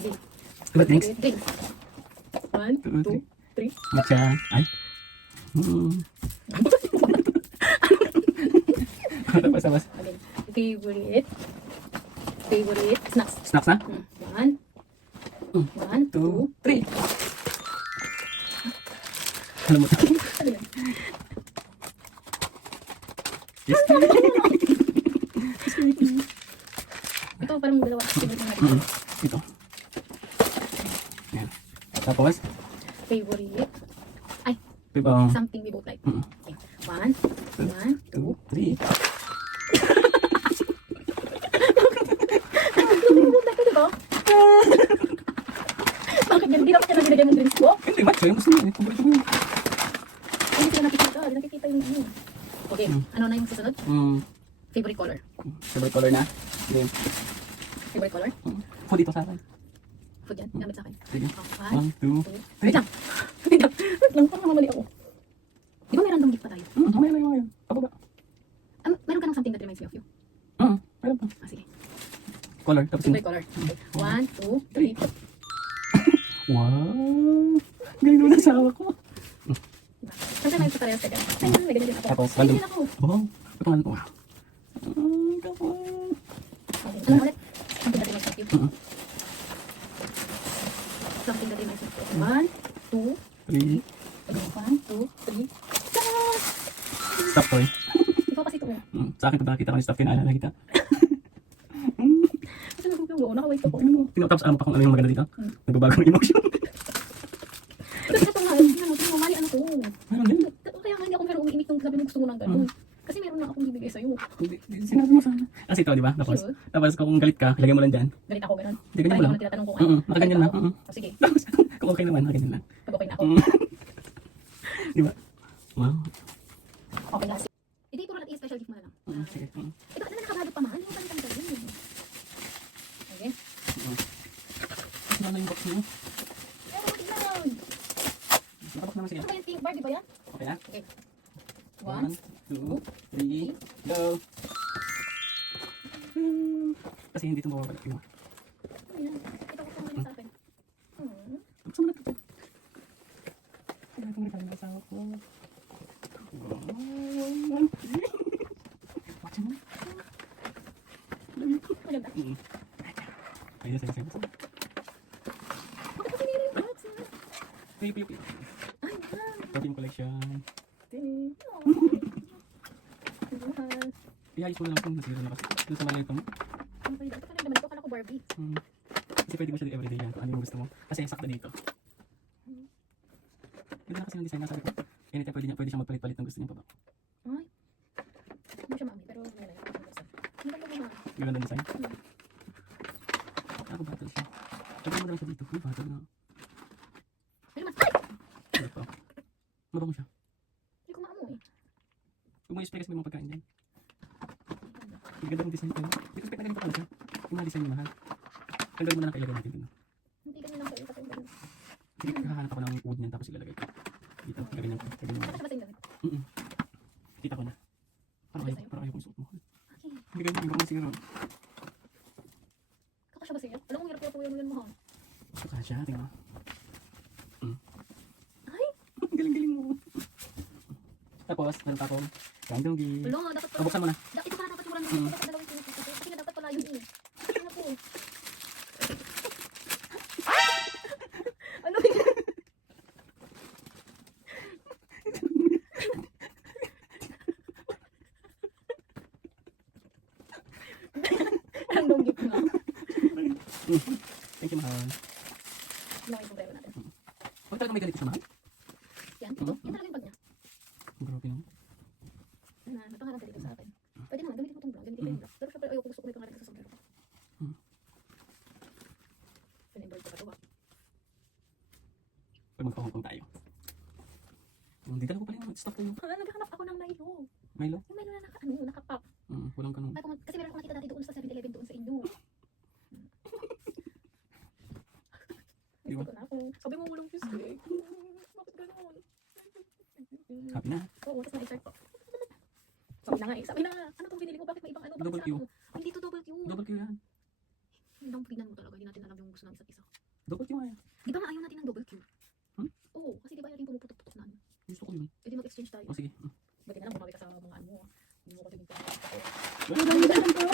Green. Diba, drinks? Green. 1, 2, 3. Matcha. Ay. Tapos. Okay. Favorite. Favorite snacks. Snacks na? 1, 1, 2, 3. Alam mo. Ano yan? Yes. Ito parang dalawa. Favorite na natin. Ito. Yan. Tapos, Favorite. Ay, diba? something we both like. Okay. 1, 1, 2. 2, 3. We both like, diba? Bakit yan? Hindi naman siya nabinigay mong drinks ko? Hindi, matcha. Yung gusto mo eh. Paborito mo yun. Hindi sila nakikita. Hindi nakikita yung ano. Okay, ano na yung susunod? Favorite color. Favorite color na? Hindi. Favorite color? Food dito sa akin. Food yan. Gamit sa akin. Sige. Oh, 1, 2, 3. Wait lang. Wait lang. Wait lang. Parang mamali ako. Di ba may random gift pa tayo? Mamaya. Pababa. Meron ka ng something that reminds me of you? Meron pa. Ah, sige. Color. Tapos yun. Favorite color. Okay. 1, 2, 3. Wow. Galing naman asawa ko. Siyempre may parehas ka dyan. Ayun, may ganyan din ako. Tapos, May random. ganyan ako. Wow. Ito pangalan ko. Wow. Kapal. Okay. Ano ulit? Something that reminds me of you. Something that reminds me of you. 1, 2, 3. 1, 2, 3. Stop toy. Ikaw kasi ito. Sa akin, pag nakita ko ni stop, kinaalala kita. Kasi nagugulo. Nakawait ako. Tapos ano pa kung ano yung maganda dito? Nagbabago ng emotion. Pero ito nga, tingnan mo, mali ano to. Meron din. Kaya nga hindi ako meron umiimik yung sabi mo gusto mo ng gano'n. Kasi meron na akong bibigay sa'yo. Hindi, sinabi mo sana. Kasi ito, di ba? Tapos kung galit ka, ilagay mo lang dyan. Galit ako gano'n. Hindi, ganyan mo Parang lang. ako na tinatanong kung ano. Nakaganyan lang. Oh, sige, Tapos kung okay naman, nakaganyan lang. pag okay na ako. Di ba? Wow. Okay last. Hindi, puro natin special gift mo na lang. Sige. Ito, ano nakabado pa man? Ano ba nang gawin? Okay. Ano yung box mo? Pero tignan. Nakabox naman siya. Ano ba yung pink bar, di ba yan? Okay na? Okay. 1, 1, 2, 3, go! Kasi hindi ito mawawala. Ayan. Ito ko pang sa akin. Buksan mo na ito. Kaya itong regalo ng asawa ko. Watch mo. Maganda. Ayun, sige. Bakit kasi nila yung box? Piyo. Ay, wow. Perfume collection. Tini. Ang mahal. Iayos mo na lang kung nasira na kasi. Doon sa malito mo. Ang pwede. Ito ka naman ito. Kala ko Barbie. Kasi pwede mo siya everyday yan. Kung ano yung gusto mo. Kasi sakto dito. Ganda na kasi ng design na sabi ko. Anytime pwede siya magpalit-palit ng gusto niya pa ba? Ay. Hindi siya mami, pero may lang. Ang ganda mo nga. Ganda ng design. Ako battle siya. Lagyan mo lang siya dito. Uy, battle na. Ay naman. Ay! Ano pa? Mabango siya. Hindi ko maamoy. Huwag mo i-spray kasi may mga pagkain dyan. Ang ganda ng design ko. Hindi ko expect na ganito pala siya. Yung mga design niya mahal. Tanggalin mo na lang kailagay natin dito. Hindi ganyan lang kayo katong ganyan. Sige, hahanap ako ng wood niyan tapos ilalagay ko. Dito, lagay niyan. Lagay niyan. Nakasya ba sa inyo? Kita ko na. Parang ayaw kong suot mo. Okay. Hindi ganyan, ibang masira. Kakasya ba sa inyo? Alam mo, hirap ko yung mahal. Saka siya, tingnan mo. Ay! Galing-galing mo. Tapos, meron pa akong kandunggi. Wala, dapat pala. Buksan mo na. Ito pala dapat yung random. Dapat dalawang pinipito. Kasi nga dapat pala yun eh. Ano po? Ano yun? Random gift na. Thank you, mahal. Ano yung sombrero natin? Huwag talaga may ganito sa mahal. Yan, ito. Yan talaga yung bag niya. Grabe naman. Napangalan ka dito sa akin. Pwede naman, gamitin mo itong vlog. Gamitin ko yung vlog. Pero syempre, ayoko gusto ko may pangalan sa sombrero ko. Pinembroid ko pa ito ba? Pag magpa-Hong Kong tayo. Hindi dala ko pala yung stock ko yung Naghahanap ako ng Milo. Milo. Yung Milo na nakapak. Walang kanong. Ay, kasi meron akong nakita dati doon sa 7-Eleven doon sa inyo. Di ba? Gusto ko na ako. Sabi mo walang kiss eh. Bakit gano'n? Happy na. Oo, tapos na-insert ko. Sabi na nga eh. Sabi na nga. Ano itong binili ko? Bakit may ibang ano? Bakit Double sa Q. ano? Hindi to double Q. Double Q yan. Hindi lang tignan mo talaga. Hindi natin alam yung gusto ng isa't isa. Double Q nga yan. Di ba nga ayaw natin ng double Q? Hmm? Oo, kasi di ba ayaw din pumuputok-putok na ano. Gusto ko yun. Pwede mag-exchange tayo. O sige. Buti na lang bumawi ka sa mga ano mo. Hindi mo kasi din tayo. Wala na yung